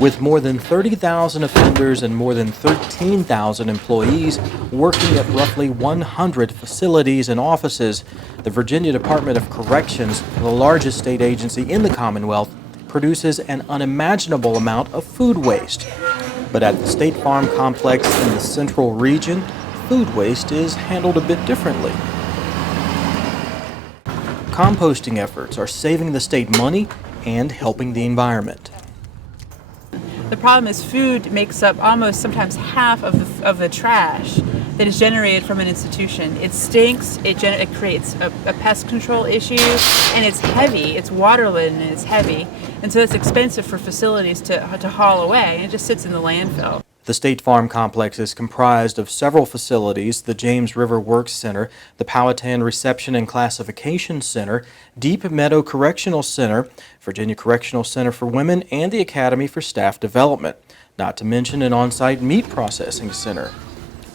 With more than 30,000 offenders and more than 13,000 employees working at roughly 100 facilities and offices, the Virginia Department of Corrections, the largest state agency in the Commonwealth, produces an unimaginable amount of food waste. But at the State Farm Complex in the Central Region, food waste is handled a bit differently. Composting efforts are saving the state money and helping the environment. The problem is food makes up almost sometimes half of the trash that is generated from an institution. It stinks, it creates a pest control issue, and it's heavy, it's water-laden and it's heavy, and so it's expensive for facilities to haul away, and it just sits in the landfill. The State Farm Complex is comprised of several facilities: the James River Works Center, the Powhatan Reception and Classification Center, Deep Meadow Correctional Center, Virginia Correctional Center for Women, and the Academy for Staff Development, not to mention an on-site meat processing center.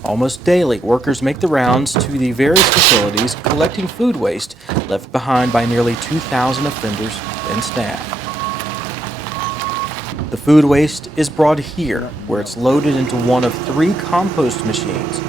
Almost daily, workers make the rounds to the various facilities collecting food waste left behind by nearly 2,000 offenders and staff. The food waste is brought here, where it's loaded into one of 3 compost machines.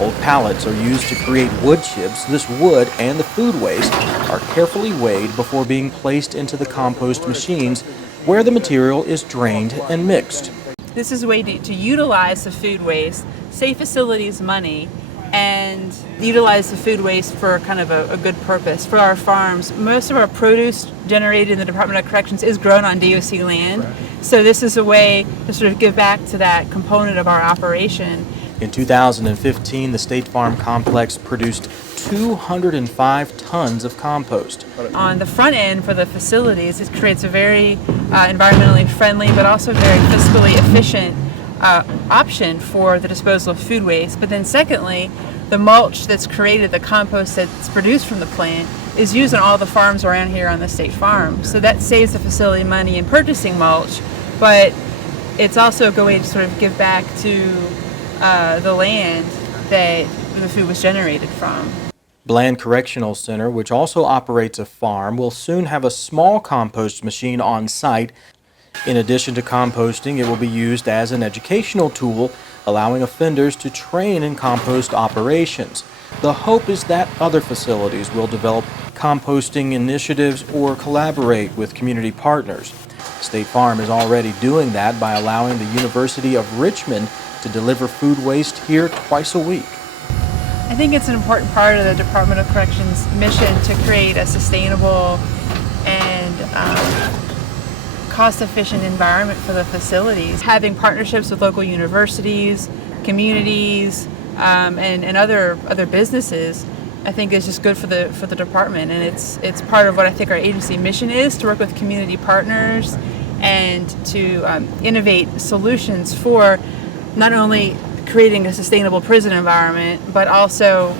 Old pallets are used to create wood chips. This wood and the food waste are carefully weighed before being placed into the compost machines, where the material is drained and mixed. This is a way to utilize the food waste, save facilities money, and utilize the food waste for kind of a good purpose. For our farms, most of our produce generated in the Department of Corrections is grown on DOC land, so this is a way to sort of give back to that component of our operation. In 2015, the State Farm Complex produced 205 tons of compost. On the front end for the facilities, it creates a very environmentally friendly but also very fiscally efficient option for the disposal of food waste. But then secondly, the mulch that's created, the compost that's produced from the plant, is used on all the farms around here on the state farm. So that saves the facility money in purchasing mulch, but it's also a good way to sort of give back to the land that the food was generated from. Bland Correctional Center, which also operates a farm, will soon have a small compost machine on site. In addition to composting, it will be used as an educational tool, allowing offenders to train in compost operations. The hope is that other facilities will develop composting initiatives or collaborate with community partners. State Farm is already doing that by allowing the University of Richmond to deliver food waste here twice a week. I think it's an important part of the Department of Corrections' mission to create a sustainable and cost-efficient environment for the facilities. Having partnerships with local universities, communities, and other businesses, I think is just good for the department, and it's part of what I think our agency mission is, to work with community partners and to innovate solutions for not only creating a sustainable prison environment, but also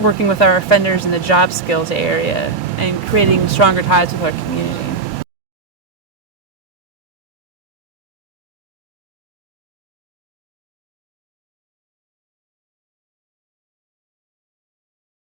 working with our offenders in the job skills area and creating stronger ties with our community.